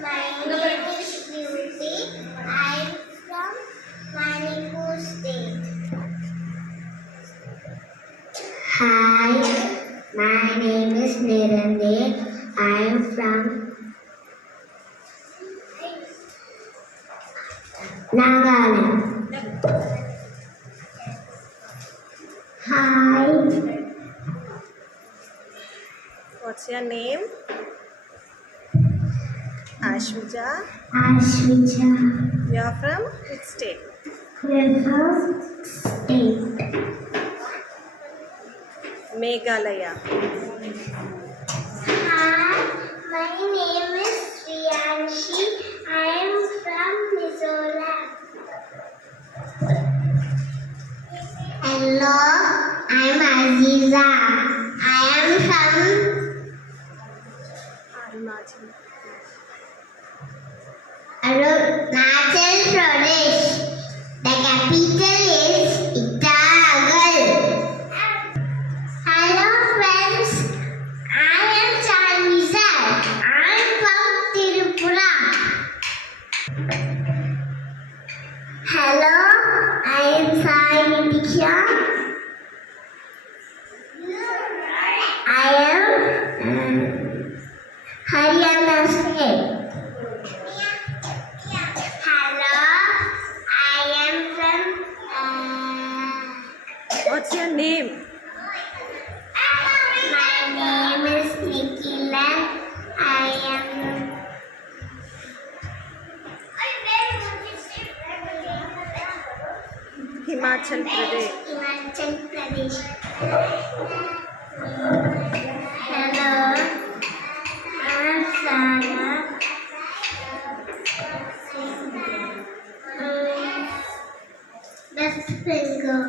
my name is Beauty. I am from Manipur State. Hi, my name is Nirande. I am from Nagaland. Hi, What's your name? Ashmija. Ashwija. You are from which state? River State. Meghalaya. Hi, my name is Priyanshi. I am from Mizoram. Hello, I'm Aziza. I am from Arunachal. Arunachal Pradesh. The capital is Ittagal. Hello friends, I am Chanizat. I am from Tirupura. Hello, I am Sai Nitisha. I am Haryana State. Hello, I am from What's your name? my name is Nikhila. I am Himachal Pradesh. Himachal Pradesh. Hello, I'm Sarah. West Bengal.